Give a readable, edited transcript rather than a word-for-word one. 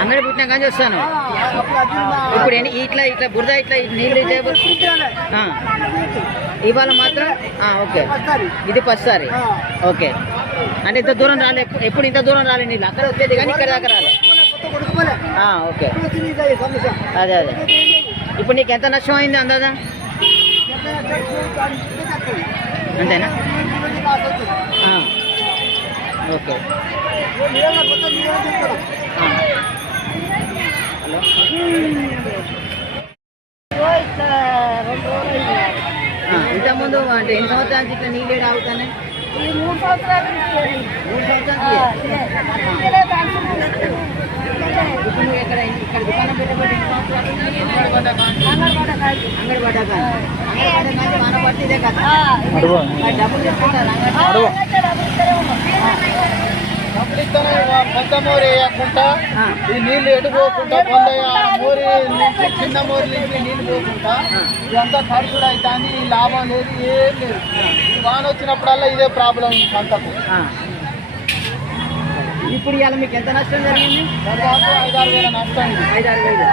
అంగడి పుట్టినా కానీ వస్తాను. ఇప్పుడు ఇట్లా ఇట్లా బురద ఇట్లా నీళ్ళు ఇవాళ మాత్రం ఓకే. ఇది ఫస్ట్ సారి. ఓకే, అంటే ఇంత దూరం రాలే, ఎప్పుడు ఇంత దూరం రాలే నీళ్ళు. అక్కడ వచ్చేది కానీ ఇక్కడ దాకా రాలే. ఓకే, అదే అదే. ఇప్పుడు నీకు ఎంత నష్టం అయింది అందాదా? అంతేనా? ఓకే. హలో, ఇంతకుముందు అంటే ఎన్ని సంవత్సరాల నుంచి ఇట్లా నీళ్ళు ఆగుతానే? 3 సంవత్సరాలు. 3 సంవత్సరాలు. ఇప్పుడు నువ్వు ఇక్కడ దుకాణం పెట్టబట్టి ఎన్ని సంవత్సరాలు? అంగడి పడ్డాక వాన పడితే ఇదే కదా డబ్బులు తీసుకుంటారు. డబ్బులు ఇస్తాను పెద్ద మోరి వేయకుండా ఈ నీళ్ళు ఎటుపోకుండా కొంత మోరి నుంచి చిన్న మోరి నుంచి నీళ్ళు పోకుండా ఇదంతా ఖర్చుడు అవుతుంది. లాభం లేదు, ఏం లేదు. ఈ వాన వచ్చినప్పుడల్లా ఇదే ప్రాబ్లం పంటకు. ఇప్పుడు ఇవాళ మీకు ఎంత నష్టం జరిగింది? దాదాపు 5-6 వేల నష్టం. 5-6 వేలు.